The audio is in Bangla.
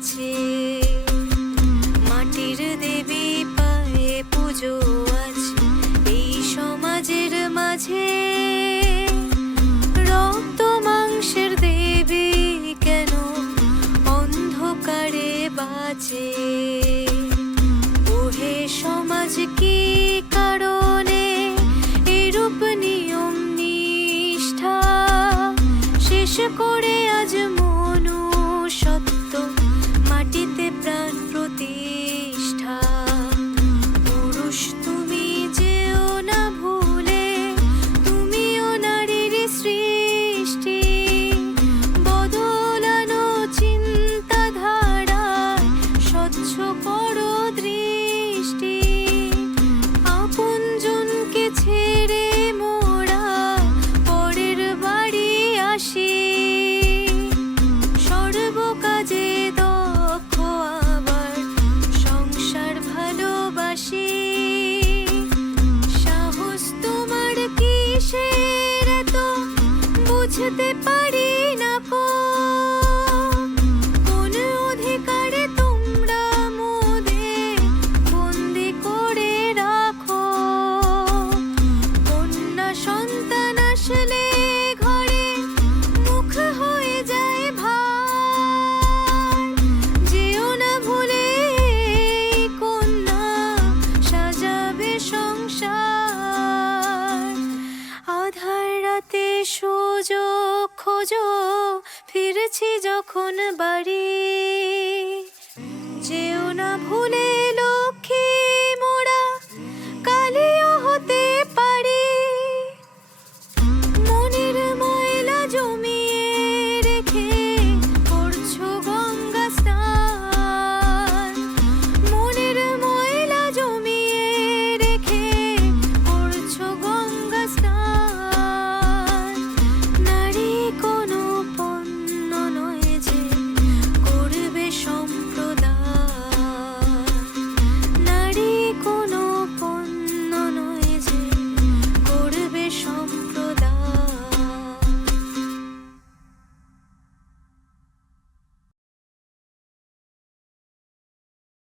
আছে। মাটির দেবী পায়ে পুজো আছে। এই সমাজের মাঝে রক্ত মাংসের দেবী কেন অন্ধকারে বাজে? ওহে সমাজ, কি কারণে এরূপ নিয়ম নিষ্ঠা শেষ করে বুঝতে পারি। খোঁজো ফিরছি যখন বাড়ি। যেও না ভুলে